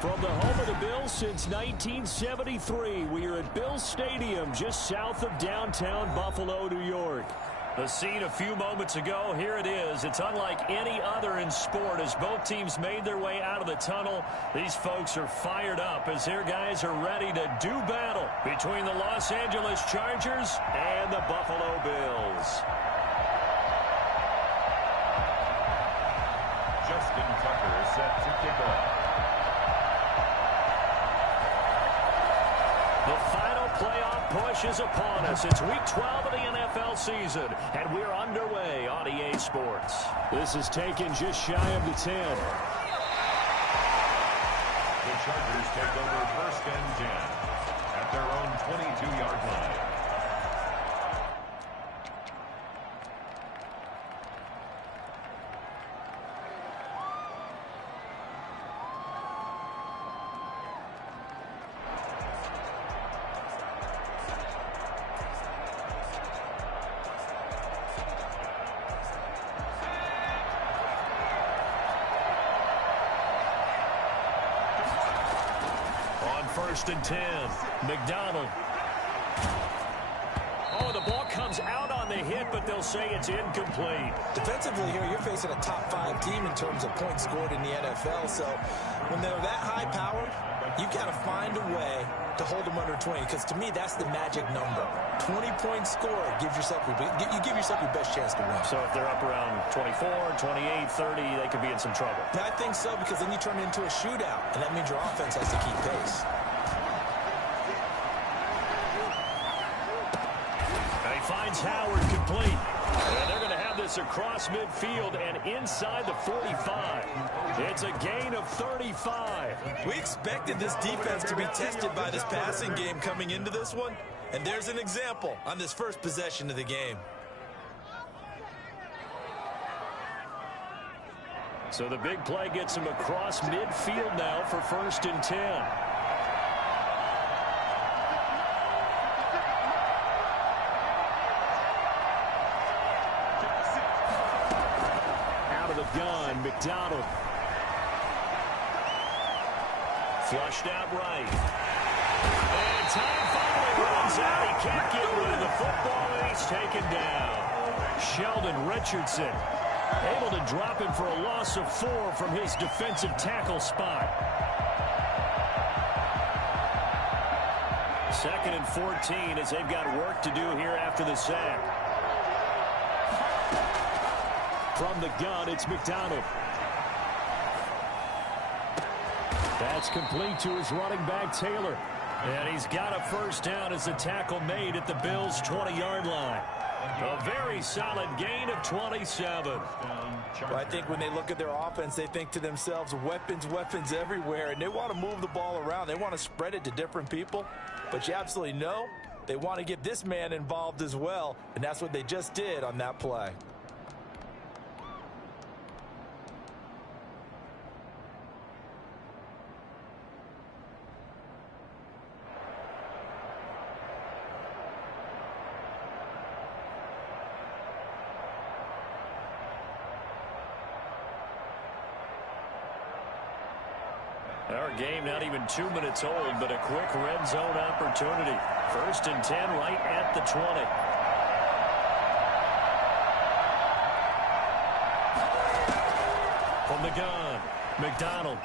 From the home of the Bills since 1973, we are at Bills Stadium just south of downtown Buffalo, New York. The scene a few moments ago, here it is. It's unlike any other in sport as both teams made their way out of the tunnel. These folks are fired up as their guys are ready to do battle between the Los Angeles Chargers and the Buffalo Bills. Justin Tucker is set to kick off. The final playoff push is upon us. It's Week 12 of the NFL season, and we're underway on EA Sports. This is taken just shy of the 10. The Chargers take over 1st and 10 at their own 22-yard line. First and 10. McDonald. Oh, the ball comes out on the hit, but they'll say it's incomplete. Defensively here, you're facing a top 5 team in terms of points scored in the NFL. So when they're that high powered, you've got to find a way to hold them under 20. Because to me, that's the magic number. 20-point score gives yourself you give yourself your best chance to win. So if they're up around 24, 28, 30, they could be in some trouble. I think so, because then you turn it into a shootout, and that means your offense has to keep pace. Finds Howard complete. And they're going to have this across midfield and inside the 45. It's a gain of 35. We expected this defense to be tested by this passing game coming into this one. And there's an example on this first possession of the game. So the big play gets him across midfield now for 1st and 10. Gun, McDonald. Flushed out right. And time finally runs out. He can't get rid of the football, and he's taken down. Sheldon Richardson able to drop him for a loss of 4 from his defensive tackle spot. 2nd and 14 as they've got work to do here after the sack. From the gun, it's McDonald. That's complete to his running back, Taylor. And he's got a first down as the tackle made at the Bills' 20-yard line. A very solid gain of 27. Well, I think when they look at their offense, they think to themselves, weapons, weapons everywhere, and they want to move the ball around. They want to spread it to different people. But you absolutely know they want to get this man involved as well, and that's what they just did on that play. Our game not even 2 minutes old, but a quick red zone opportunity. 1st and 10 right at the 20. From the gun, McDonald.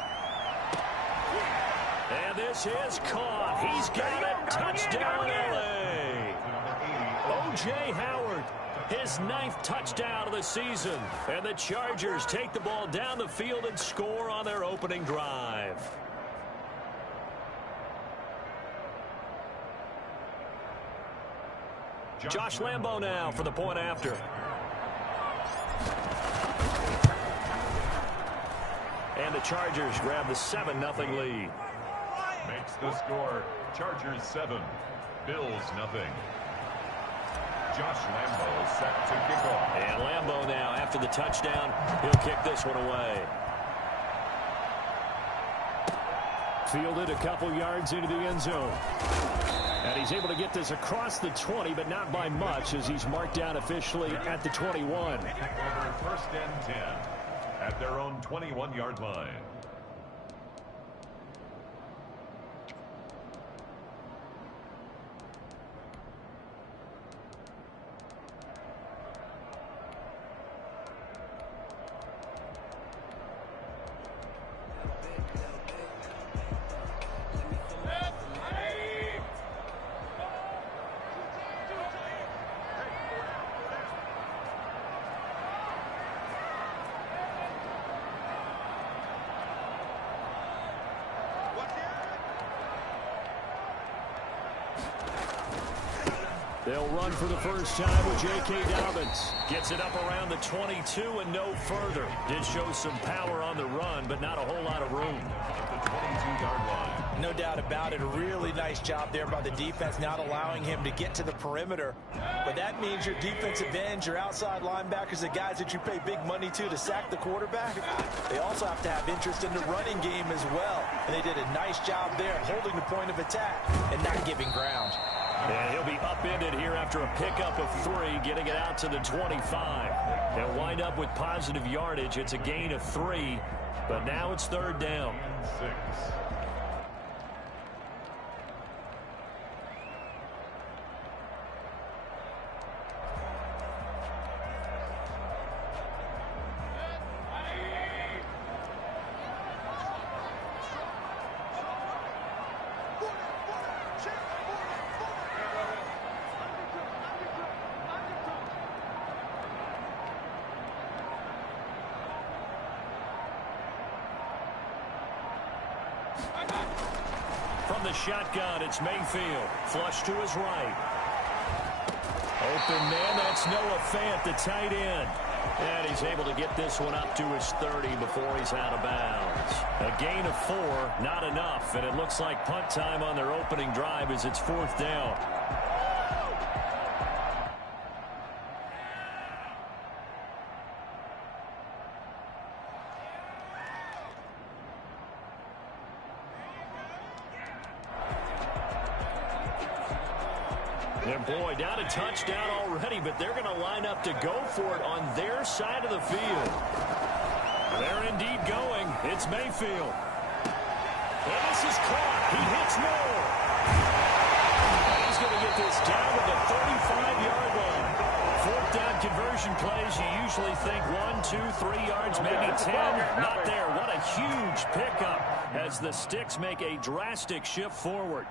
And this is caught. He's got it. Touchdown, LA. O.J. Howard, his 9th touchdown of the season. And the Chargers take the ball down the field and score on their opening drive. Josh Lambo now for the point after. And the Chargers grab the 7-0 lead. Makes the score Chargers 7, Bills nothing. Josh Lambo set to kick off. And Lambo now after the touchdown, he'll kick this one away. Fielded a couple yards into the end zone. And he's able to get this across the 20, but not by much as he's marked down officially at the 21. Over 1st and 10 at their own 21-yard line. They'll run for the first time with J.K. Dobbins. Gets it up around the 22 and no further. Did show some power on the run, but not a whole lot of room. At the 22-yard line. No doubt about it. A really nice job there by the defense, not allowing him to get to the perimeter. But that means your defensive ends, your outside linebackers, the guys that you pay big money to sack the quarterback, they also have to have interest in the running game as well. And they did a nice job there holding the point of attack and not giving ground. And he'll be upended here after a pickup of 3, getting it out to the 25. They'll wind up with positive yardage. It's a gain of 3, but now it's 3rd down. 6. From the shotgun, it's Mayfield. Flush to his right. Open man, that's Noah Fant, the tight end. And he's able to get this one up to his 30 before he's out of bounds. A gain of 4, not enough. And it looks like punt time on their opening drive as it's 4th down. And boy, down a touchdown already, but they're going to line up to go for it on their side of the field. They're indeed going. It's Mayfield. And this is caught. He hits more. He's going to get this down to the 35-yard line. 4th down conversion plays, you usually think 1, 2, 3 yards, maybe 10. Not there. What a huge pickup as the Sticks make a drastic shift forward.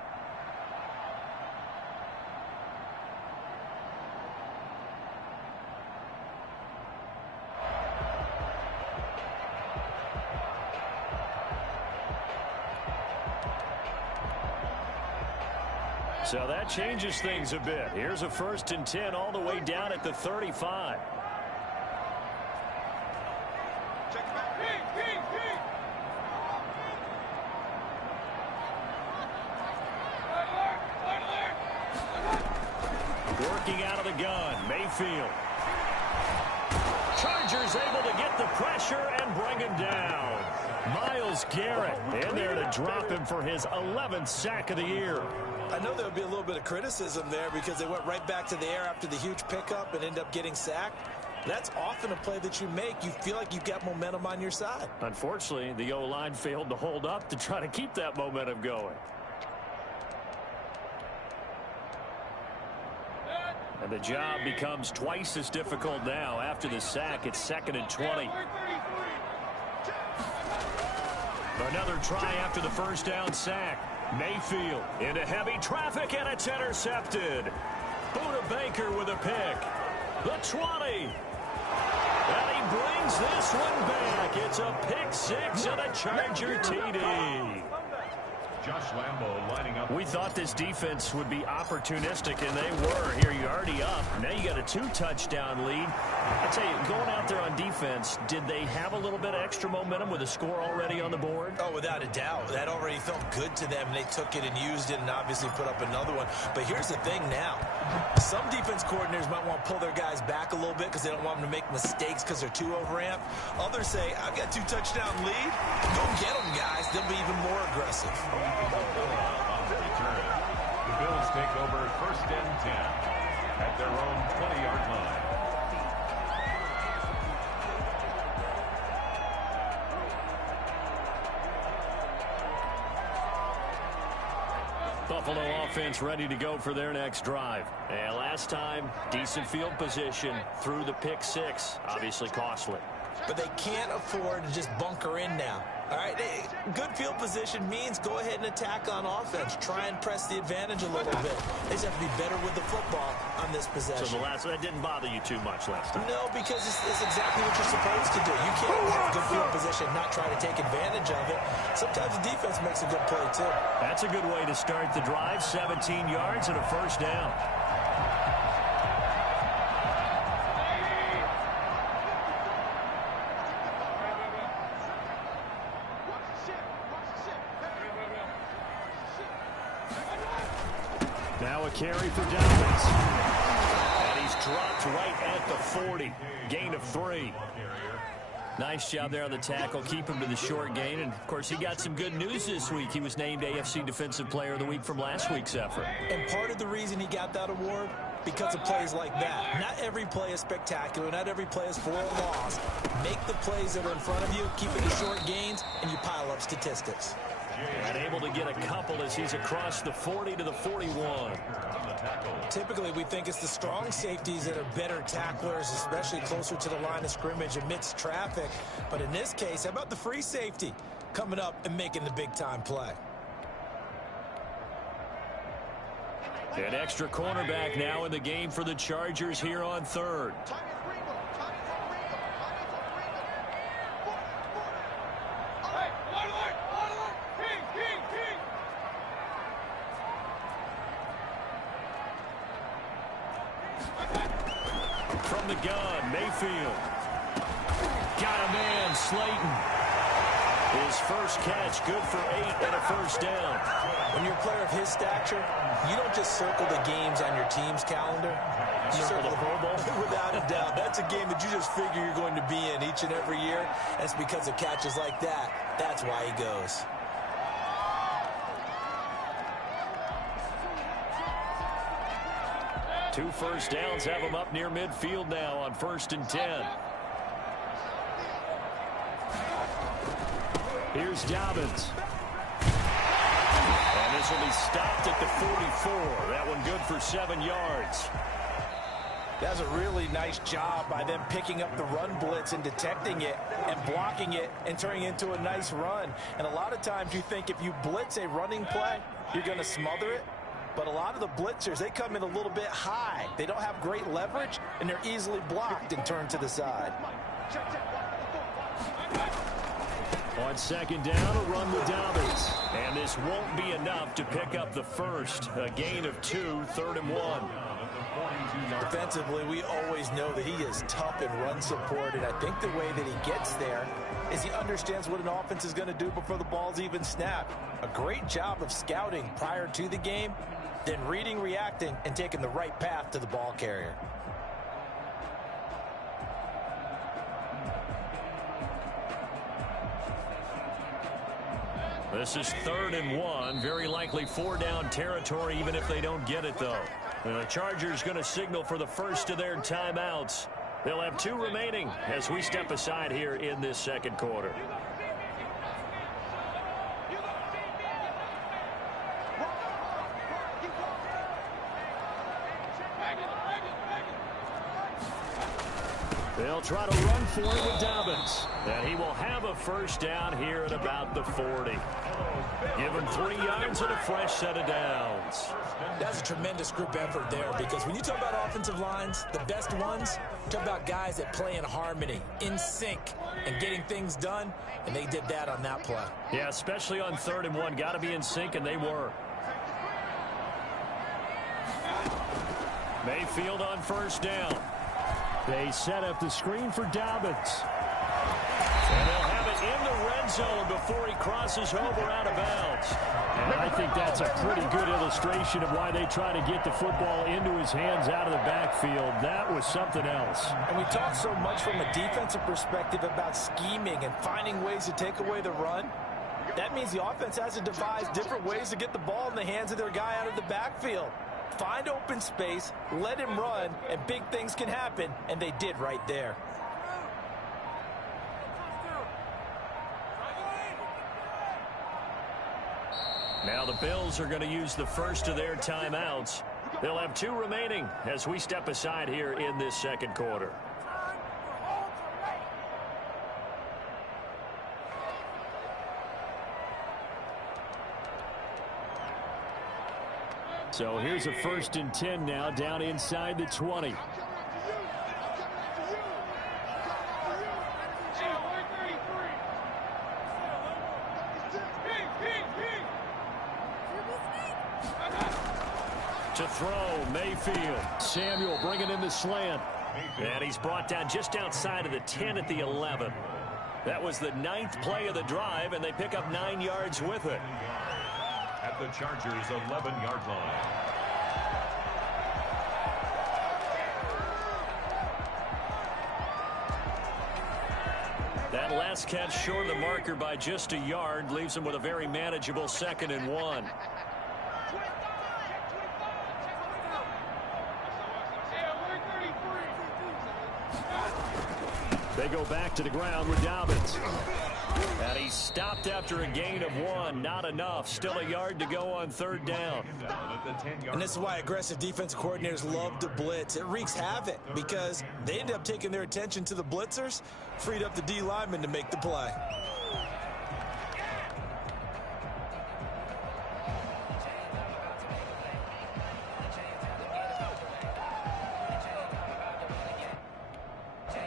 So that changes things a bit. Here's a 1st and 10 all the way down at the 35. Working out of the gun, Mayfield. Chargers able to get the pressure and bring him down. Myles Garrett in there to drop him for his 11th sack of the year. I know there would be a little bit of criticism there because they went right back to the air after the huge pickup and end up getting sacked. That's often a play that you make. You feel like you've got momentum on your side. Unfortunately, the O-line failed to hold up to try to keep that momentum going. And the job becomes twice as difficult now after the sack. It's 2nd and 20. Another try after the 1st down sack. Mayfield into heavy traffic, and it's intercepted. Buda Baker with a pick. The 20. And he brings this one back. It's a pick 6 and a Charger TD. Josh Lambo lining up. We thought this defense would be opportunistic, and they were. Here you're already up. Now you got a 2-touchdown lead. I tell you, going out there on defense, did they have a little bit of extra momentum with a score already on the board? Oh, without a doubt. That already felt good to them. They took it and used it and obviously put up another one. But here's the thing now. Some defense coordinators might want to pull their guys back a little bit because they don't want them to make mistakes because they're too overamped. Others say, I've got 2-touchdown lead. Go get them, guys. They'll be even more aggressive. On the return, the Bills take over 1st and 10 at their own 20-yard line. Buffalo offense ready to go for their next drive. And last time, decent field position through the pick 6. Obviously costly. But they can't afford to just bunker in now. All right, good field position means go ahead and attack on offense. Try and press the advantage a little bit. They just have to be better with the football on this possession. So that didn't bother you too much last time? No, because it's exactly what you're supposed to do. You can't have good field position and not try to take advantage of it. Sometimes the defense makes a good play, too. That's a good way to start the drive. 17 yards and a 1st down. carry for Dobbins. And he's dropped right at the 40. Gain of 3. Nice job there on the tackle. Keep him to the short gain. And, of course, he got some good news this week. He was named AFC Defensive Player of the Week from last week's effort. And part of the reason he got that award, because of plays like that. Not every play is spectacular. Not every play is for a loss. Make the plays that are in front of you, keep it to short gains, and you pile up statistics. And able to get a couple as he's across the 40 to the 41. Typically, we think it's the strong safeties that are better tacklers, especially closer to the line of scrimmage amidst traffic. But in this case, how about the free safety coming up and making the big-time play? An extra cornerback now in the game for the Chargers here on 3rd. From the gun, Mayfield. Got a man, Slayton. His first catch, good for 8 and a first down. When you're a player of his stature, you don't just circle the games on your team's calendar. You circle the Pro Bowl. Without a doubt. That's a game that you just figure you're going to be in each and every year. That's because of catches like that. That's why he goes. Two first downs have him up near midfield now on 1st and 10. Here's Dobbins. And this will be stopped at the 44. That one good for 7 yards. That's a really nice job by them picking up the run blitz and detecting it and blocking it and turning it into a nice run. And a lot of times you think if you blitz a running play, you're going to smother it. But a lot of the blitzers, they come in a little bit high. They don't have great leverage, and they're easily blocked and turned to the side. On 2nd down, a run with Dobbins. And this won't be enough to pick up the first. A gain of 2, 3rd and 1. Defensively, we always know that he is tough in run support, and I think the way that he gets there is he understands what an offense is going to do before the ball's even snapped. A great job of scouting prior to the game, then reading, reacting, and taking the right path to the ball carrier. This is 3rd and 1. Very likely 4-down territory, even if they don't get it, though. And the Chargers going to signal for the first of their timeouts. They'll have 2 remaining as we step aside here in this 2nd quarter. They'll try to run for it with Dobbins. And he will have a first down here at about the 40. Give him 3 yards and a fresh set of downs. That's a tremendous group effort there, because when you talk about offensive lines, the best ones, talk about guys that play in harmony, in sync, and getting things done, and they did that on that play. Yeah, especially on 3rd and 1. Got to be in sync, and they were. Mayfield on 1st down. They set up the screen for Dobbins. And they'll have it in the red zone before he crosses over out of bounds. And I think that's a pretty good illustration of why they try to get the football into his hands out of the backfield. That was something else. And we talk so much from a defensive perspective about scheming and finding ways to take away the run. That means the offense has to devise different ways to get the ball in the hands of their guy out of the backfield. Find open space, let him run, and big things can happen, and they did right there. Now the Bills are going to use the first of their timeouts. They'll have 2 remaining as we step aside here in this 2nd quarter. So here's a 1st and 10 now, down inside the 20. To throw, Mayfield. Samuel bringing in the slant. And he's brought down just outside of the 10 at the 11. That was the 9th play of the drive, and they pick up 9 yards with it. At the Chargers' 11-yard line. That last catch short of the marker by just a yard leaves him with a very manageable 2nd and 1. They go back to the ground with Dobbins. And he's stopped after a gain of 1. Not enough. Still a yard to go on 3rd down. And this is why aggressive defensive coordinators love to blitz. It wreaks havoc because they end up taking their attention to the blitzers, freed up the D lineman to make the play.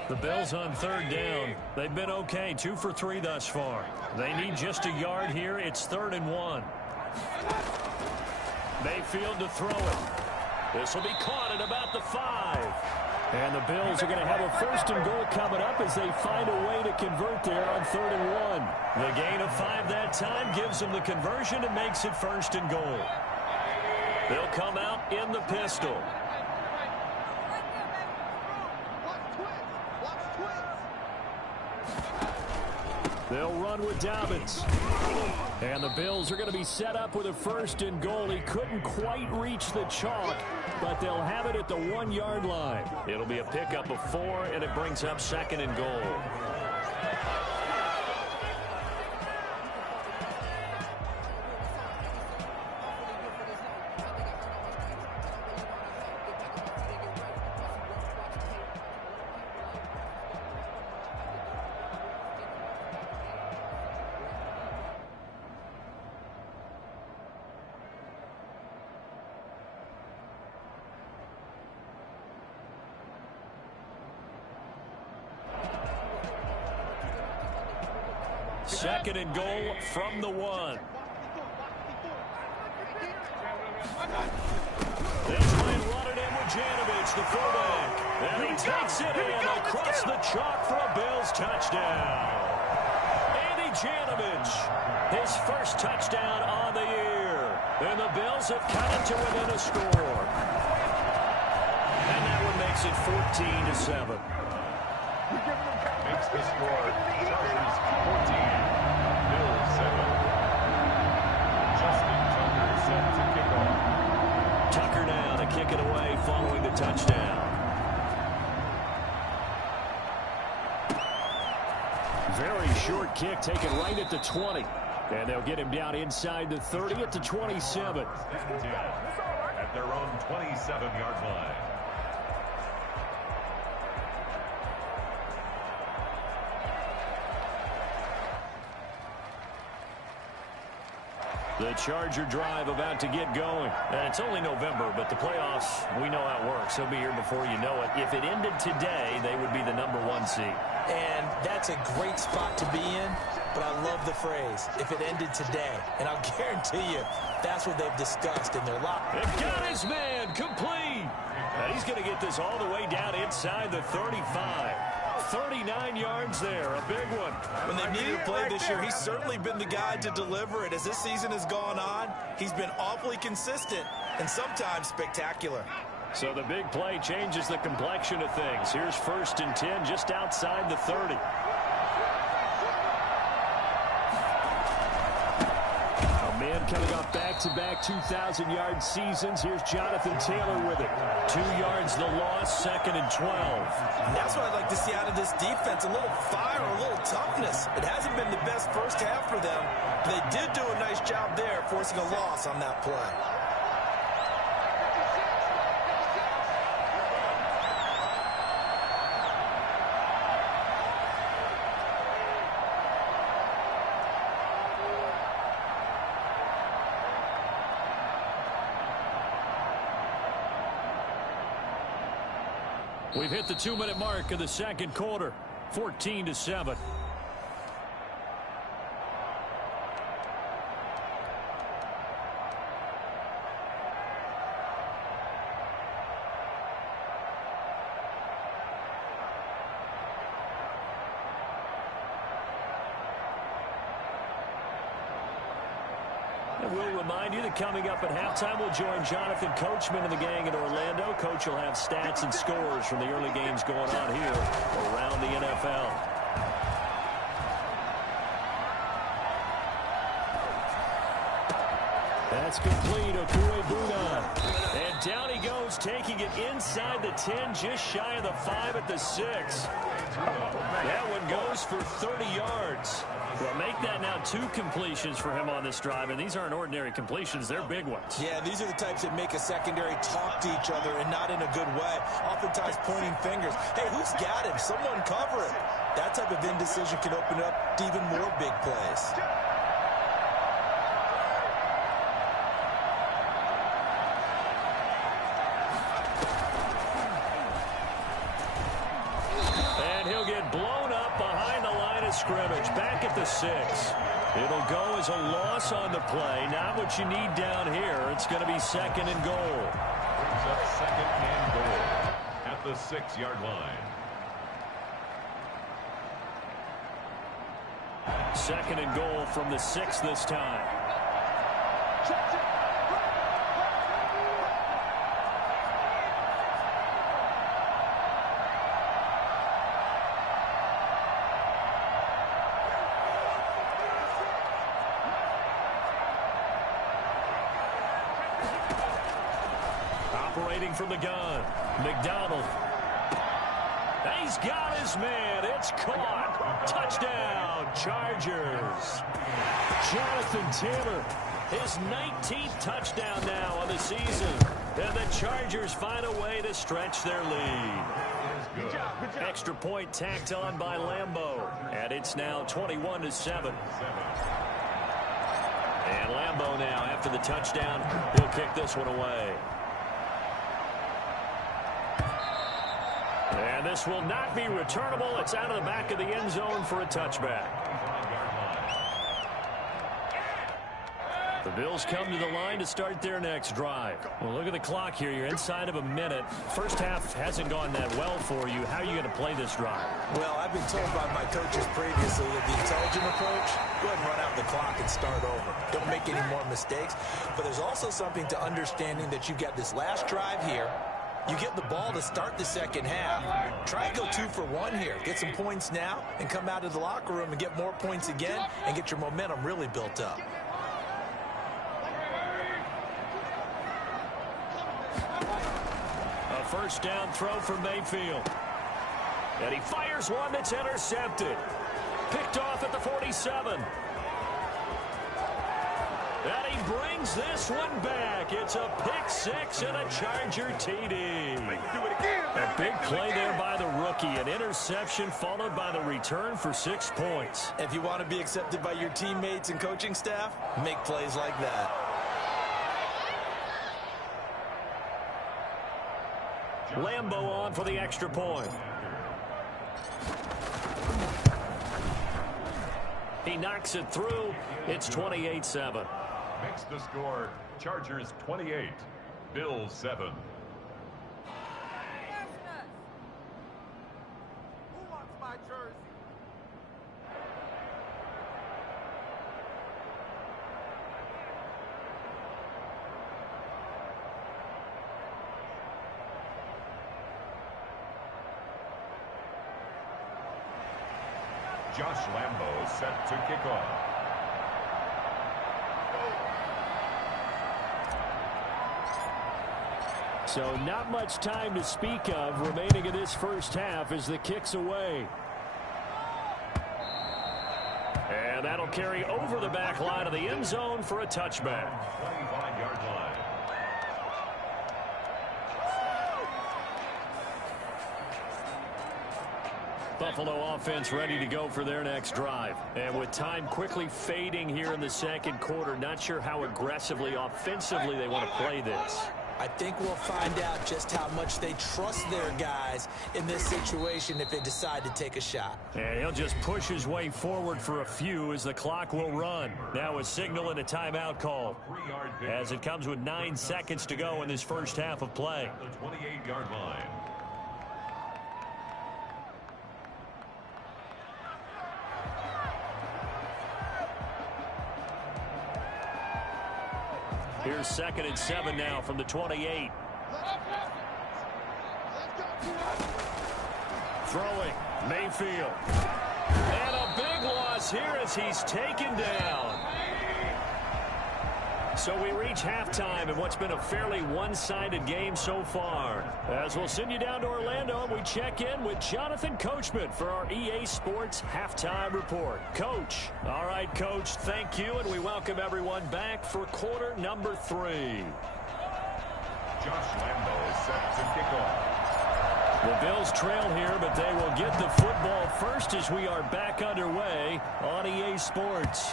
The Bills on 3rd down. They've been okay, 2 for 3 thus far. They need just a yard here. It's 3rd and 1. Mayfield to throw it. This will be caught at about the 5. And the Bills are going to have a 1st and goal coming up as they find a way to convert there on 3rd and 1. The gain of 5 that time gives them the conversion and makes it 1st and goal. They'll come out in the pistol. They'll run with Dobbins. And the Bills are going to be set up with a 1st and goal. He couldn't quite reach the chalk, but they'll have it at the 1-yard line. It'll be a pickup of 4, and it brings up 2nd and goal. Second and goal from the 1. They try and run it in with Janovich, the fullback. And he takes it in across the chalk for a Bills touchdown. Andy Janovich, his 1st touchdown on the year. And the Bills have cut it to within a score. And that one makes it 14-7. Makes the score. Chargers 14. Bills 7. Justin Tucker set to kick off. Tucker now to kick it away following the touchdown. Very short kick taken right at the 20. And they'll get him down inside the 30 at the 27. At their own 27-yard line. The Charger drive about to get going. And it's only November, but the playoffs, we know how it works. They'll be here before you know it. If it ended today, they would be the #1 seed. And that's a great spot to be in, but I love the phrase, if it ended today. And I'll guarantee you, that's what they've discussed in their locker. They've got his man complete. And he's going to get this all the way down inside the 35. 39 yards there, a big one. When they needed a play this year, he's certainly been the guy to deliver it. As this season has gone on, he's been awfully consistent and sometimes spectacular. So the big play changes the complexion of things. Here's 1st and 10 just outside the 30. A man coming off back-to-back 2,000-yard seasons. Here's Jonathan Taylor with it. 2 yards the loss, 2nd and 12. And that's what I'd like to see out of this defense, a little fire, a little toughness. It hasn't been the best first half for them, but they did do a nice job there forcing a loss on that play. We've hit the 2-minute mark of the 2nd quarter, 14-7. And we'll remind you that coming up at halftime, we'll join Jonathan Coachman and the gang in Orlando. Coach will have stats and scores from the early games going on here around the NFL. That's complete. Okuebuna. And down he goes, taking it inside the 10, just shy of the 5 at the 6. That one goes for 30 yards. Well, make that now 2 completions for him on this drive, and these aren't ordinary completions. They're big ones. Yeah, these are the types that make a secondary talk to each other and not in a good way. Oftentimes pointing fingers. Hey, who's got him? Someone cover it. That type of indecision can open up to even more big plays. Scrimmage back at the 6. It'll go as a loss on the play. Not what you need down here. It's going to be 2nd and goal. Brings up 2nd and goal at the 6-yard line. 2nd and goal from the 6 this time. From the gun, McDonald. He's got his man. It's caught. Touchdown, Chargers. Jonathan Taylor, his 19th touchdown now on the season. And the Chargers find a way to stretch their lead. Extra point tacked on by Lambeau. And it's now 21-7. And Lambeau now, after the touchdown, will kick this one away. And this will not be returnable. It's out of the back of the end zone for a touchback. The Bills come to the line to start their next drive. Well, look at the clock here. You're inside of a minute. First half hasn't gone that well for you. How are you going to play this drive? Well, I've been told by my coaches previously that the intelligent approach, go ahead and run out the clock and start over. Don't make any more mistakes. But there's also something to understanding that you've got this last drive here. You get the ball to start the second half. Try and go 2 for 1 here. Get some points now and come out of the locker room and get more points again and get your momentum really built up. A first down throw for Mayfield. And he fires one that's intercepted. Picked off at the 47. And he brings this one back. It's a pick 6 and a Charger TD. A big play there by the rookie. An interception followed by the return for 6 points. If you want to be accepted by your teammates and coaching staff, make plays like that. Lambeau on for the extra point. He knocks it through. It's 28-7. Makes the score Chargers 28, Bills 7. Who wants my jersey? Josh Lambeau set to kick off. So not much time to speak of remaining in this first half as the kick's away. And that'll carry over the back line of the end zone for a touchback. 25-yard line. Buffalo offense ready to go for their next drive. And with time quickly fading here in the second quarter, not sure how aggressively, offensively they want to play this. I think we'll find out just how much they trust their guys in this situation if they decide to take a shot. And he'll just push his way forward for a few as the clock will run. Now a signal and a timeout call as it comes with 9 seconds to go in this first half of play. The 28-yard line. Here's 2nd and 7 now from the 28. Throwing, Mayfield. And a big loss here as he's taken down. So we reach halftime in what's been a fairly one-sided game so far. As we'll send you down to Orlando, and we check in with Jonathan Coachman for our EA Sports Halftime Report. Coach. All right, Coach, thank you, and we welcome everyone back for quarter number 3. Josh Lambo is set to kick off. The Bills trail here, but they will get the football first as we are back underway on EA Sports.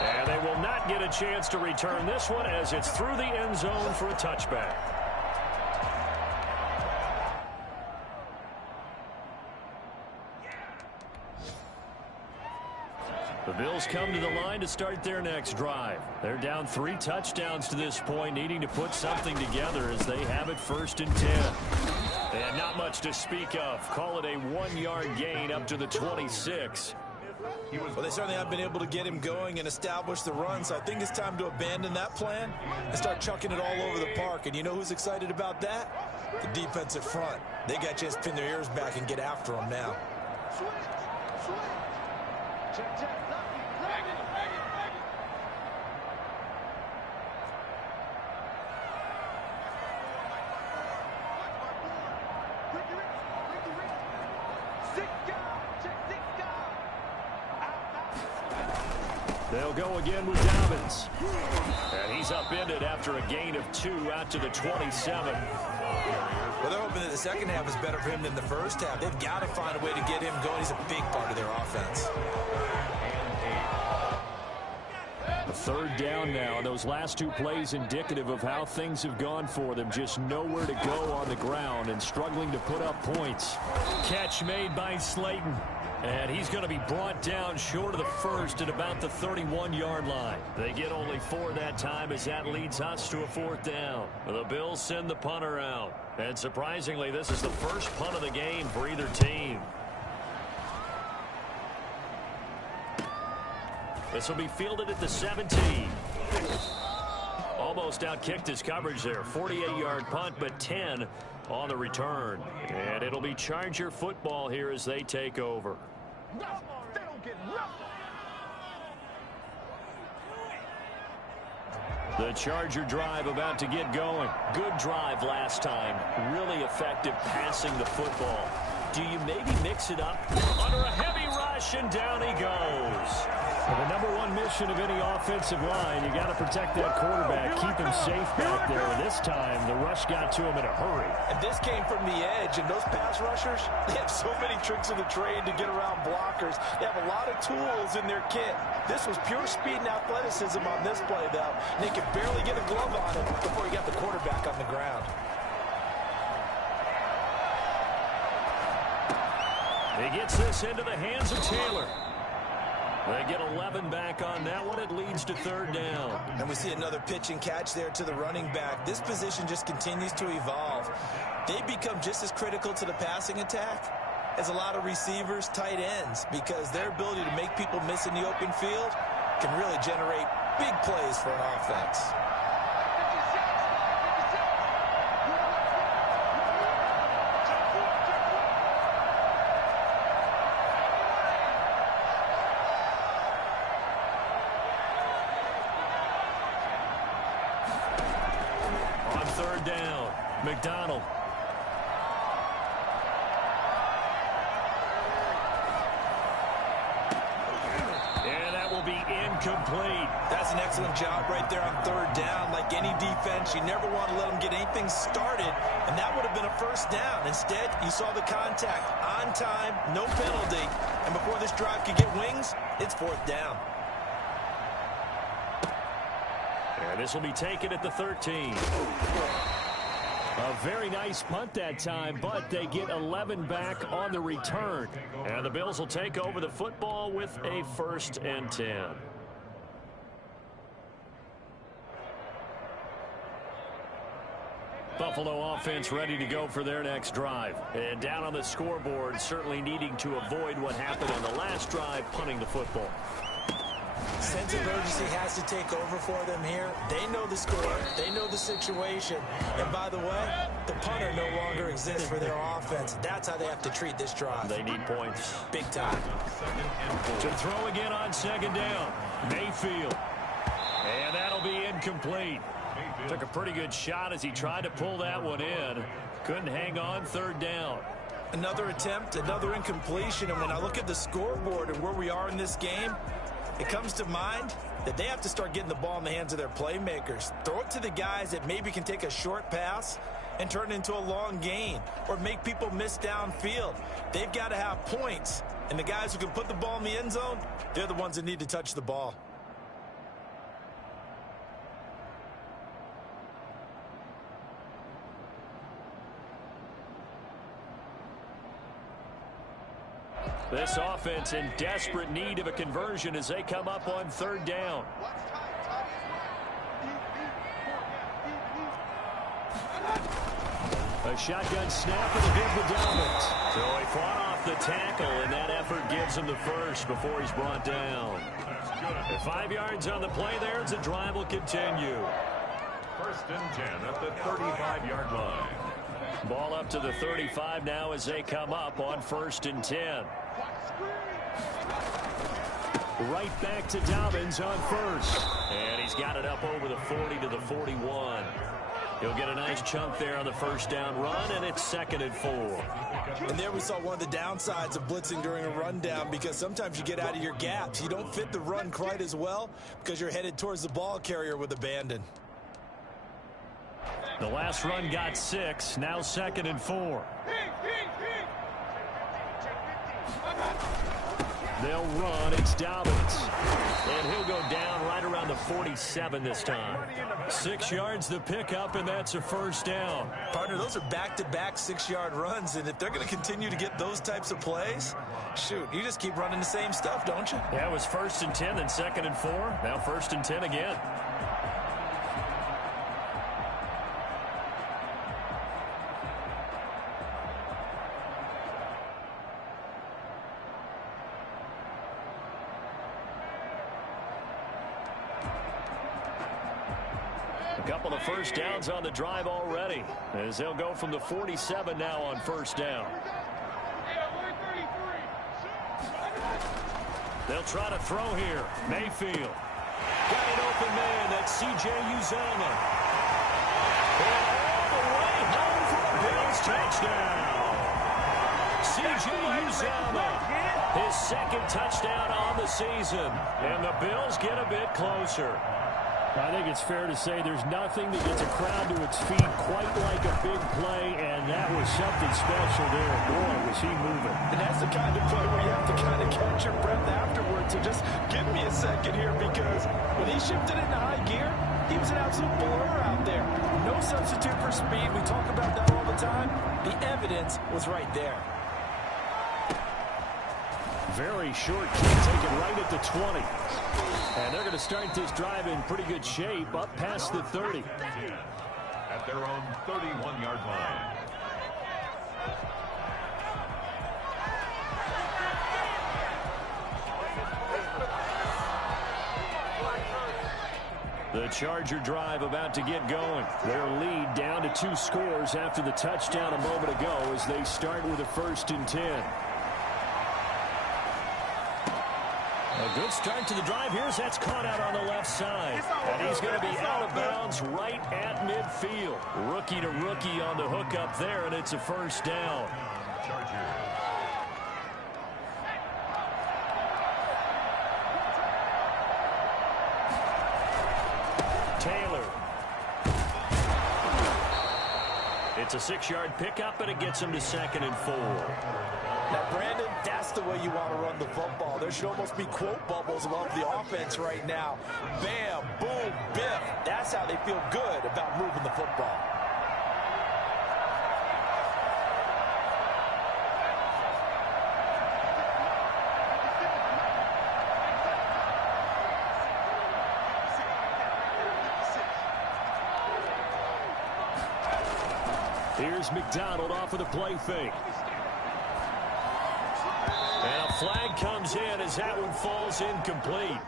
And they will not get a chance to return this one as it's through the end zone for a touchback. The Bills come to the line to start their next drive. They're down 3 touchdowns to this point, needing to put something together as they have it 1st and 10. And not much to speak of. Call it a 1-yard gain up to the 26. Well, they certainly haven't been able to get him going and establish the run, so I think it's time to abandon that plan and start chucking it all over the park. And you know who's excited about that? The defensive front. They got a chance to pin their ears back and get after him now. They'll go again with Dobbins. And he's upended after a gain of 2 out to the 27. Well, they're hoping that the second half is better for him than the first half. They've got to find a way to get him going. He's a big part of their offense. A 3rd down now. Those last 2 plays indicative of how things have gone for them. Just nowhere to go on the ground and struggling to put up points. Catch made by Slayton. And he's going to be brought down short of the first at about the 31-yard line. They get only 4 that time as that leads us to a 4th down. The Bills send the punter out. And surprisingly, this is the first punt of the game for either team. This will be fielded at the 17. Almost outkicked his coverage there. 48-yard punt, but 10 on the return. And it'll be Charger football here as they take over. The Charger drive about to get going. Good drive last time. Really effective passing the football. Do you maybe mix it up? Under a heavy rush, and down he goes. Well, the number 1 mission of any offensive line, you got to protect that quarterback, keep him safe back there. This time, the rush got to him in a hurry. And this came from the edge, and those pass rushers, they have so many tricks of the trade to get around blockers. They have a lot of tools in their kit. This was pure speed and athleticism on this play, though. And they could barely get a glove on him before he got the quarterback on the ground. He gets this into the hands of Taylor. They get 11 back on that one. It leads to 3rd down. And we see another pitch and catch there to the running back. This position just continues to evolve. They become just as critical to the passing attack as a lot of receivers, tight ends, because their ability to make people miss in the open field can really generate big plays for an offense. McDonald. And that will be incomplete. That's an excellent job right there on 3rd down. Like any defense, you never want to let them get anything started, and that would have been a 1st down. Instead, you saw the contact on time, no penalty, and before this drive could get wings, it's 4th down. And this will be taken at the 13. A very nice punt that time, but they get 11 back on the return. And the Bills will take over the football with a 1st and 10. Buffalo offense ready to go for their next drive. And down on the scoreboard, certainly needing to avoid what happened on the last drive, punting the football. Sense of urgency has to take over for them here. They know the score. They know the situation. And by the way, the punter no longer exists for their offense. That's how they have to treat this drive. They need points. Big time. To throw again on 2nd down. Mayfield. And that'll be incomplete. Took a pretty good shot as he tried to pull that one in. Couldn't hang on, third down. Another attempt, another incompletion, and when I look at the scoreboard and where we are in this game, it comes to mind that they have to start getting the ball in the hands of their playmakers. Throw it to the guys that maybe can take a short pass and turn it into a long gain or make people miss downfield. They've got to have points, and the guys who can put the ball in the end zone, they're the ones that need to touch the ball. This offense in desperate need of a conversion as they come up on third down. A shotgun snap and a give to Dobbins. So he fought off the tackle, and that effort gives him the first before he's brought down. 5 yards on the play there as the drive will continue. 1st and 10 at the 35-yard line. Ball up to the 35 now as they come up on 1st and 10. Right back to Dobbins on first. And he's got it up over the 40 to the 41. He'll get a nice chunk there on the first down run, and it's 2nd and 4. And there we saw one of the downsides of blitzing during a rundown, because sometimes you get out of your gaps. You don't fit the run quite as well because you're headed towards the ball carrier with abandon. The last run got 6, now 2nd and 4. They'll run. It's Dobbins. And he'll go down right around the 47 this time. 6 yards the pickup, and that's a first down. Partner, those are back-to-back 6-yard runs, and if they're going to continue to get those types of plays, shoot, you just keep running the same stuff, don't you? Yeah, it was 1st and 10, then 2nd and 4. Now 1st and 10 again. Couple of first downs on the drive already, as they'll go from the 47 now on first down. They'll try to throw here. Mayfield. Got an open man. That's C.J. Uzomah. And all the way home for a Bills touchdown. C.J. Uzomah, his 2nd touchdown on the season. And the Bills get a bit closer. I think it's fair to say there's nothing that gets a crowd to its feet quite like a big play, and that was something special there. Boy, was he moving. And that's the kind of play where you have to kind of catch your breath afterwards. So just give me a second here, because when he shifted into high gear, he was an absolute blur out there. No substitute for speed. We talk about that all the time. The evidence was right there. Very short kick taken right at the 20. And they're going to start this drive in pretty good shape, up past the 30. At their own 31-yard line. The Charger drive about to get going. Their lead down to 2 scores after the touchdown a moment ago as they start with a 1st and 10. A good start to the drive here as that's caught out on the left side. And he's going to be out of bounds right at midfield. Rookie to rookie on the hook up there, and it's a first down. Taylor. It's a 6-yard pickup, and it gets him to 2nd and 4. Now, Brandon, that's the way you want to run the football. There should almost be quote bubbles above the offense right now. Bam, boom, biff. That's how they feel good about moving the football. Here's McDonald off of the play fake. And a flag comes in as that one falls incomplete.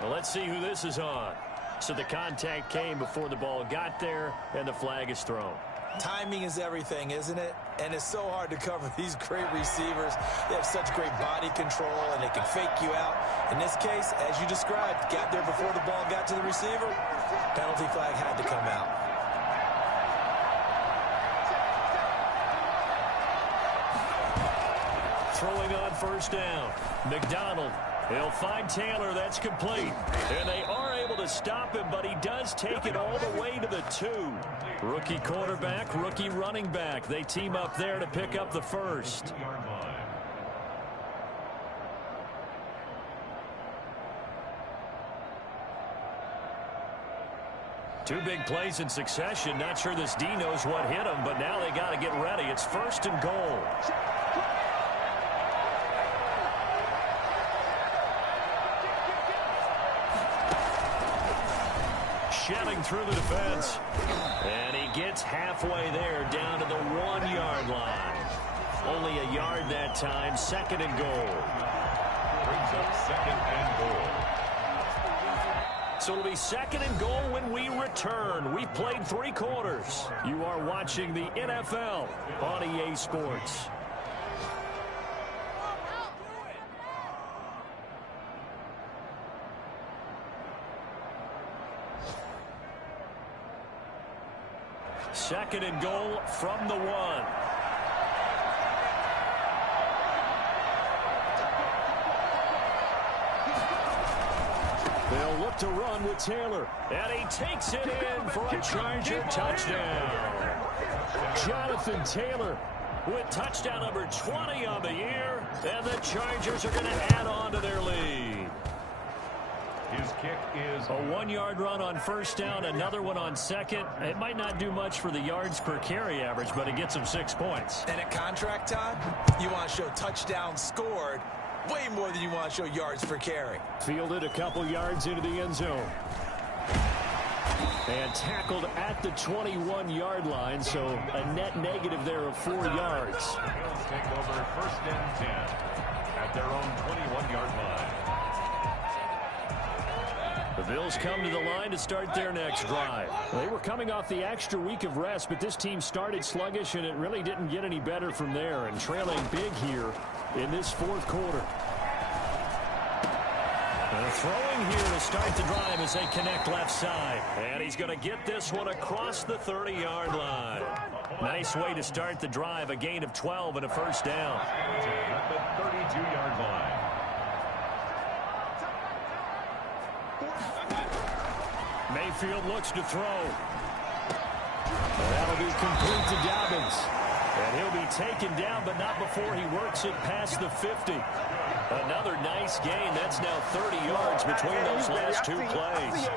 Well, let's see who this is on. So the contact came before the ball got there, and the flag is thrown. Timing is everything, isn't it? And it's so hard to cover these great receivers. They have such great body control, and they can fake you out. In this case, as you described, got there before the ball got to the receiver. Penalty flag had to come out. Throwing on first down. McDonald. He'll find Taylor. That's complete. And they are able to stop him, but he does take it all the way to the 2. Rookie quarterback, rookie running back. They team up there to pick up the first. Two big plays in succession. Not sure this D knows what hit him, but now they got to get ready. It's first and goal. Shelling through the defense. And he gets halfway there, down to the 1-yard line. Only a yard that time. Second and goal. Brings up second and goal. So it'll be second and goal when we return. We've played 3 quarters. You are watching the NFL on EA Sports. Second and goal from the 1. They'll look to run with Taylor. And he takes it in for a Charger touchdown. Jonathan Taylor with touchdown number 20 on the year. And the Chargers are going to add on to their lead. His kick is a 1-yard run on first down, another one on second. It might not do much for the yards per carry average, but it gets him 6 points. And at contract time, you want to show touchdowns scored way more than you want to show yards per carry. Fielded a couple yards into the end zone. And tackled at the 21-yard line, so a net negative there of 4 yards. Bills take over first and 10 at their own 21-yard line. The Bills come to the line to start their next drive. They were coming off the extra week of rest, but this team started sluggish, and it really didn't get any better from there, and trailing big here in this 4th quarter. And throwing here to start the drive as they connect left side. And he's going to get this one across the 30-yard line. Nice way to start the drive, a gain of 12 and a first down. At the 32-yard line. Mayfield looks to throw. That'll be complete to Dobbins. And he'll be taken down, but not before he works it past the 50. Another nice gain. That's now 30 yards between those last 2 plays.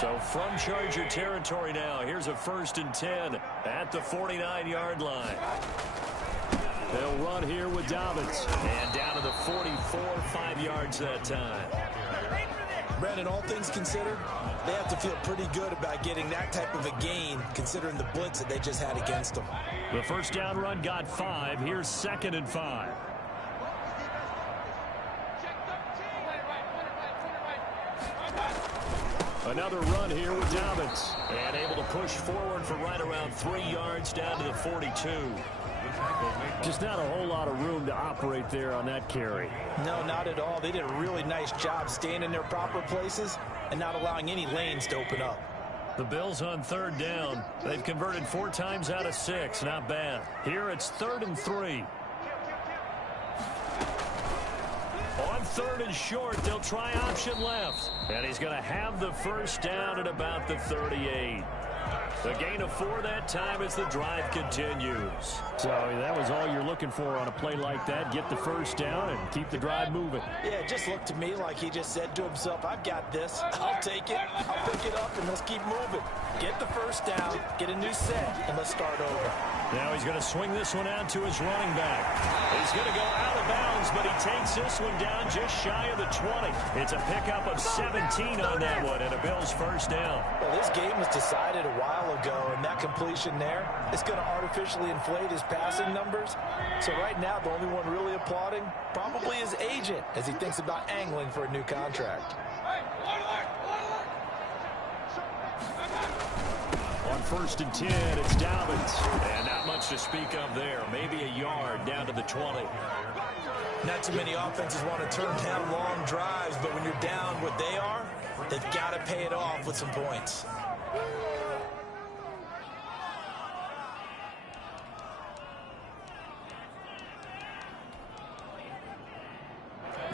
So from Charger territory now, here's a first and 10 at the 49-yard line. They'll run here with Dobbins. And down to the 44, 5 yards that time. Brandon, all things considered, they have to feel pretty good about getting that type of a gain, considering the blitz that they just had against them. The first down run got 5. Here's second and 5. Another run here with Dobbins. And able to push forward for right around 3 yards down to the 42. Just not a whole lot of room to operate there on that carry. No, not at all. They did a really nice job staying in their proper places and not allowing any lanes to open up. The Bills on third down. They've converted 4 times out of 6. Not bad. Here it's 3rd and 3. On 3rd and short, they'll try option left. And he's going to have the first down at about the 38. The gain of 4 that time as the drive continues. So that was all you're looking for on a play like that. Get the first down and keep the drive moving. Yeah, it just looked to me like he just said to himself, I've got this. I'll take it. I'll pick it up, and let's keep moving. Get the first down, get a new set, and let's start over. Now he's going to swing this one out to his running back. He's going to go out of bounds, but he takes this one down just shy of the 20. It's a pickup of 17 on that one, and a Bills first down. Well, this game was decided a while ago, and that completion there is going to artificially inflate his passing numbers. So right now, the only one really applauding probably his agent as he thinks about angling for a new contract. On 1st and 10, it's Dobbins. And not much to speak of there. Maybe a yard down to the 20. Not too many offenses want to turn down long drives, but when you're down what they are, they've got to pay it off with some points.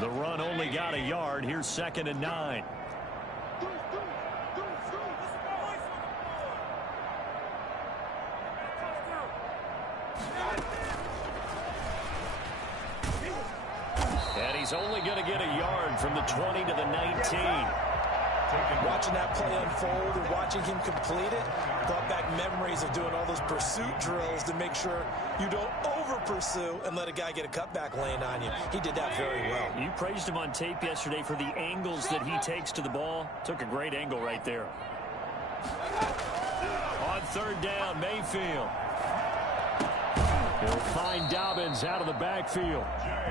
The run only got a yard. Here's 2nd and 9. And he's only going to get a yard from the 20 to the 19. Watching that play unfold and watching him complete it brought back memories of doing all those pursuit drills to make sure you don't over-pursue and let a guy get a cutback lane on you. He did that very well. You praised him on tape yesterday for the angles that he takes to the ball. Took a great angle right there. On 3rd down, Mayfield. He'll find Dobbins out of the backfield.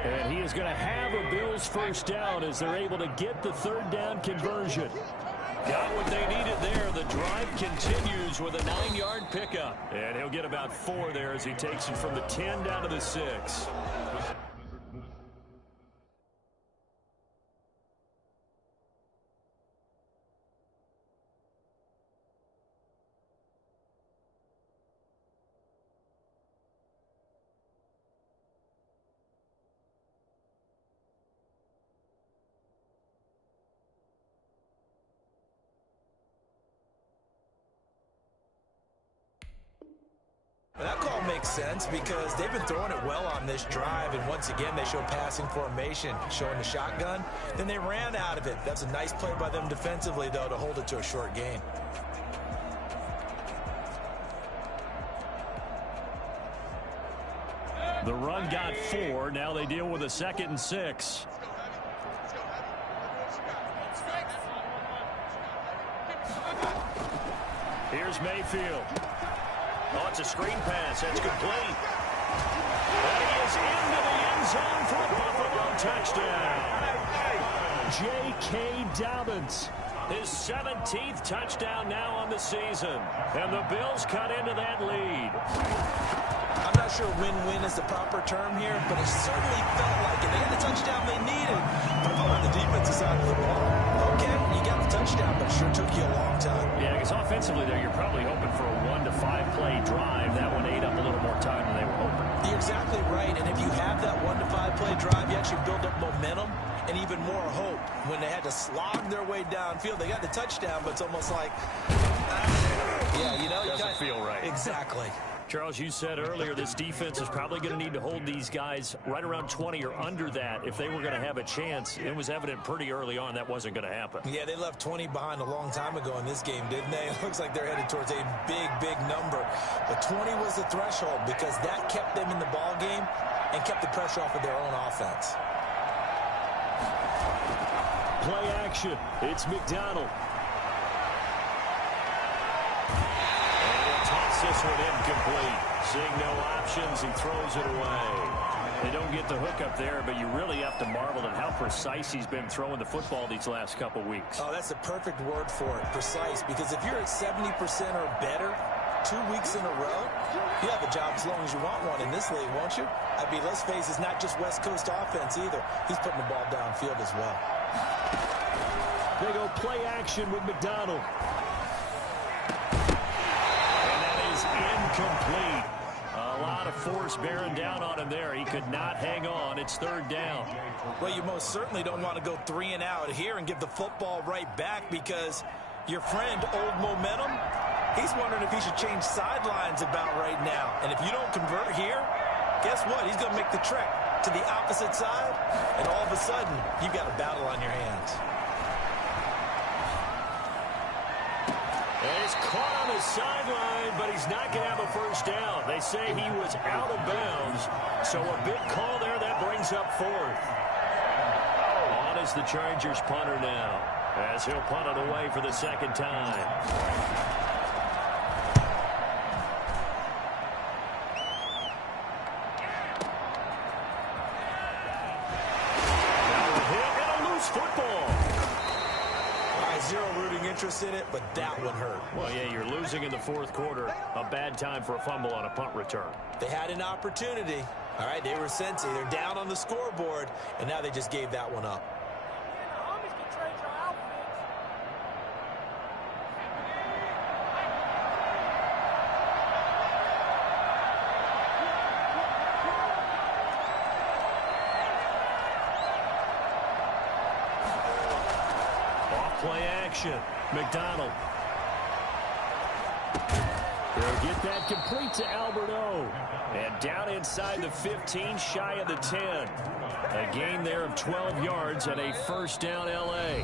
And he is going to have a Bills 1st down as they're able to get the 3rd down conversion. Got what they needed there. The drive continues with a 9-yard pickup. And he'll get about 4 there as he takes it from the 10 down to the 6. That call makes sense because they've been throwing it well on this drive, and once again they show passing formation, showing the shotgun. Then they ran out of it. That's a nice play by them defensively, though, to hold it to a short gain. The run got 4. Now they deal with a 2nd and 6. Here's Mayfield. Oh, it's a screen pass. That's complete. And he is into the end zone for a Buffalo touchdown. J.K. Dobbins. His 17th touchdown now on the season. And the Bills cut into that lead. I'm not sure win-win is the proper term here, but it certainly felt like it. They got the touchdown they needed. But if I'm on the defensive side of the ball, okay, you got the touchdown, but it sure took you a long time. Yeah, because offensively there, you're probably hoping for a 1 to 5 play drive. That one ate up a little more time than they were hoping. You're exactly right, and if you have that 1 to 5 play drive, you actually build up momentum and even more hope. When they had to slog their way downfield, they got the touchdown, but it's almost like, yeah, you know, doesn't feel right. Exactly. Charles, you said earlier this defense is probably going to need to hold these guys right around 20 or under that if they were going to have a chance. It was evident pretty early on that wasn't going to happen. Yeah, they left 20 behind a long time ago in this game, didn't they? It looks like they're headed towards a big, big number. But 20 was the threshold because that kept them in the ball game and kept the pressure off of their own offense. Play action. It's McDonald. This one incomplete. Seeing no options, he throws it away. They don't get the hook up there, but you really have to marvel at how precise he's been throwing the football these last couple weeks. Oh, that's the perfect word for it, precise, because if you're at 70% or better 2 weeks in a row, you have a job as long as you want one in this league, won't you? I mean, let's face it, it's not just West Coast offense either. He's putting the ball downfield as well. They go play action with McDonald. Incomplete. A lot of force bearing down on him there. He could not hang on. It's 3rd down. Well, you most certainly don't want to go 3 and out here and give the football right back because your friend, Old Momentum, he's wondering if he should change sidelines about right now. And if you don't convert here, guess what? He's going to make the trek to the opposite side, and all of a sudden, you've got a battle on your hands. And he's caught on the sideline, but he's not going to have a 1st down. They say he was out of bounds, so a big call there that brings up 4th. On is the Chargers punter now, as he'll punt it away for the 2nd time. interest in it, but that one hurt. Well, yeah, you're losing in the fourth quarter. A bad time for a fumble on a punt return. They had an opportunity. All right, they were sensing. They're down on the scoreboard, and now they just gave that one up. Play action. McDonald. They'll get that complete to Alberto. And down inside the 15, shy of the 10. A gain there of 12 yards and a first down LA.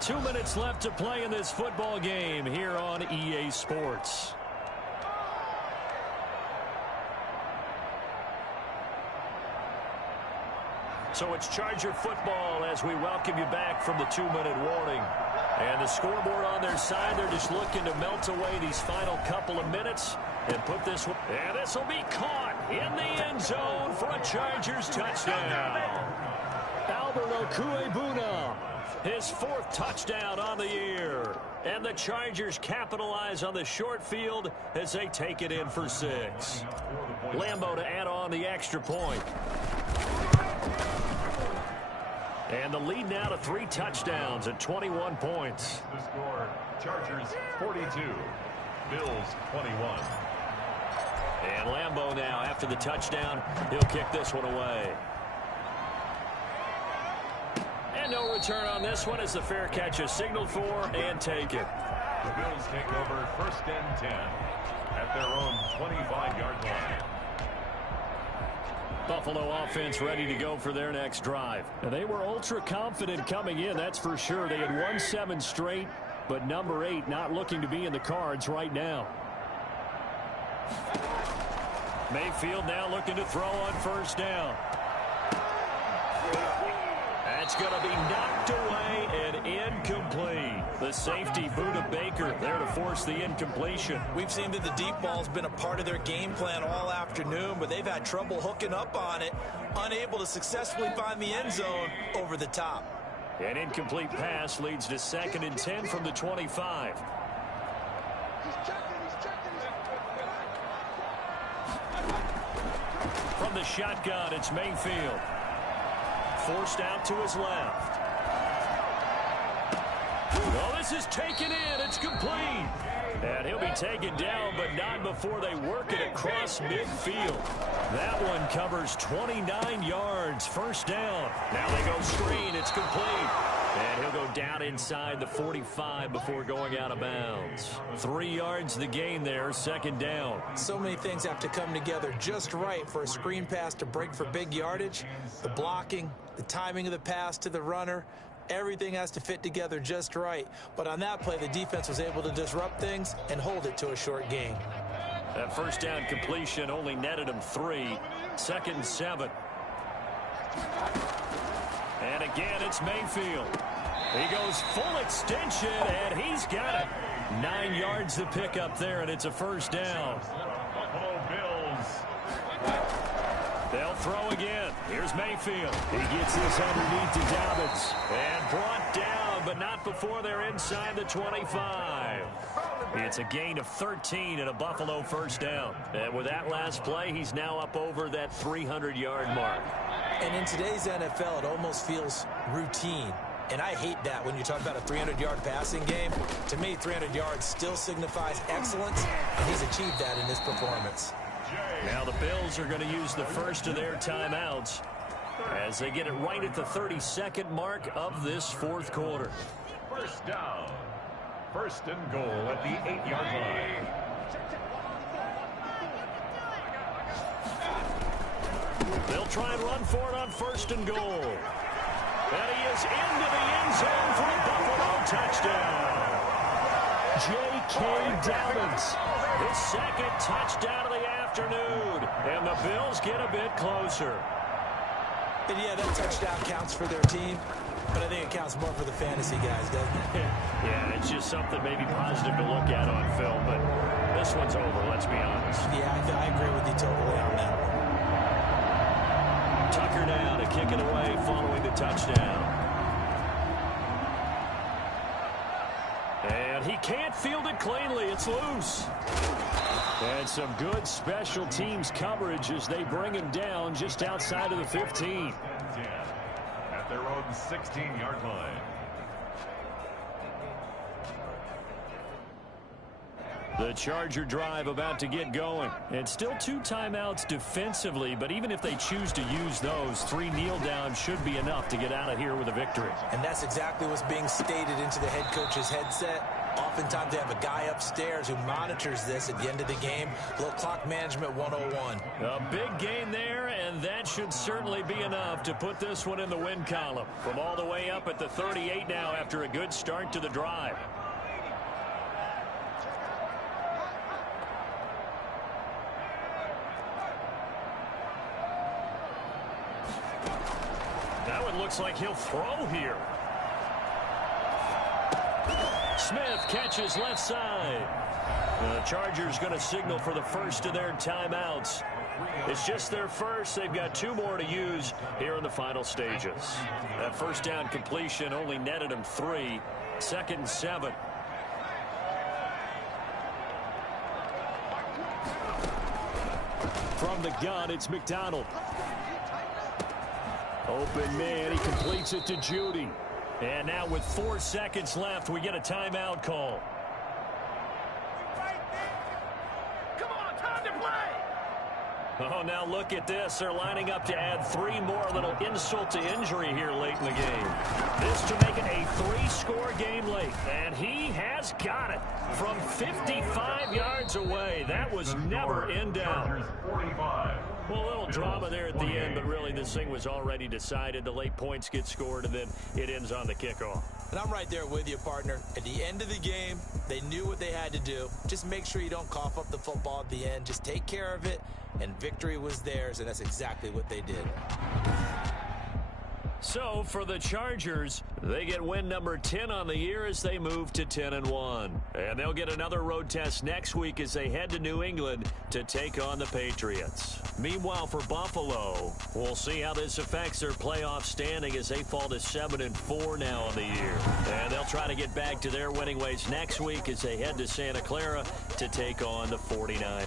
2 minutes left to play in this football game here on EA Sports. So it's Charger football as we welcome you back from the 2-minute warning. And the scoreboard on their side, they're just looking to melt away these final couple of minutes and put this one. And this will be caught in the end zone for a Chargers touchdown. Alberto Cuebuna, his 4th touchdown on the year. And the Chargers capitalize on the short field as they take it in for 6. Lambo to add on the extra point. And the lead now to 3 touchdowns at 21 points. The score, Chargers 42, Bills 21. And Lambo now, after the touchdown, he'll kick this one away. And no return on this one as the fair catch is signaled for and taken. The Bills take over 1st and 10 at their own 25-yard line. Buffalo offense ready to go for their next drive. And they were ultra confident coming in, that's for sure. They had won 7 straight, but number 8 not looking to be in the cards right now. Mayfield now looking to throw on first down. That's going to be knocked away and incomplete. The safety, Buda Baker, there to force the incompletion. We've seen that the deep ball's been a part of their game plan all afternoon, but they've had trouble hooking up on it, unable to successfully find the end zone over the top. An incomplete pass leads to 2nd and 10 from the 25. From the shotgun, it's Mayfield. Forced out to his left. Oh, this is taken in. It's complete. And he'll be taken down, but not before they work it across midfield. That one covers 29 yards. First down. Now they go screen. It's complete. And he'll go down inside the 45 before going out of bounds. 3 yards the gain there, 2nd down. So many things have to come together just right for a screen pass to break for big yardage. The blocking, the timing of the pass to the runner, everything has to fit together just right. But on that play, the defense was able to disrupt things and hold it to a short gain. That first down completion only netted him 3. 2nd and 7. And again, it's Mayfield. He goes full extension, and he's got it. 9 yards to pick up there, and it's a first down. Buffalo Bills. They'll throw again. Here's Mayfield. He gets this underneath to Dobbins. And brought down, but not before they're inside the 25. It's a gain of 13 and a Buffalo first down. And with that last play, he's now up over that 300-yard mark. And in today's NFL, it almost feels routine. And I hate that when you talk about a 300-yard passing game. To me, 300 yards still signifies excellence, and he's achieved that in this performance. Now the Bills are going to use the first of their timeouts as they get it right at the 32nd mark of this fourth quarter. First down. 1st and goal at the 8-yard line. They'll try and run for it on 1st and goal. And he is into the end zone for a Buffalo touchdown. J.K. Dobbins, his 2nd touchdown of the afternoon. And the Bills get a bit closer. And yeah, that touchdown counts for their team, but I think it counts more for the fantasy guys, doesn't it? Yeah, it's just something maybe positive to look at on film, but this one's over, let's be honest. Yeah, I agree with you totally on that one. Tucker now to kick it away following the touchdown. And he can't field it cleanly. It's loose. And some good special teams coverage as they bring him down just outside of the 15. At their own 16-yard line. The Charger drive about to get going. And still 2 timeouts defensively, but even if they choose to use those, 3 kneel downs should be enough to get out of here with a victory. And that's exactly what's being stated into the head coach's headset. Oftentimes they have a guy upstairs who monitors this at the end of the game. A little clock management 101. A big gain there, and that should certainly be enough to put this one in the win column. From all the way up at the 38 now after a good start to the drive. That one looks like he'll throw here. Smith catches left side. The Chargers going to signal for the first of their timeouts. It's just their first. They've got 2 more to use here in the final stages. That first down completion only netted them 3. 2nd and 7. From the gun, it's McDonald. Open man, he completes it to Judy. And now with 4 seconds left, we get a timeout call. Come on, time to play. Oh, now look at this. They're lining up to add 3 more. A little insult to injury here late in the game. This to make it a 3-score game late. And he has got it from 55 yards away. That was never in doubt. Well, a little drama there at the end, but really this thing was already decided. The late points get scored, and then it ends on the kickoff. And I'm right there with you, partner. At the end of the game, they knew what they had to do. Just make sure you don't cough up the football at the end. Just take care of it, and victory was theirs, and that's exactly what they did. So for the Chargers, they get win number 10 on the year as they move to 10-1. And they'll get another road test next week as they head to New England to take on the Patriots. Meanwhile, for Buffalo, we'll see how this affects their playoff standing as they fall to 7-4 now on the year. And they'll try to get back to their winning ways next week as they head to Santa Clara to take on the 49ers.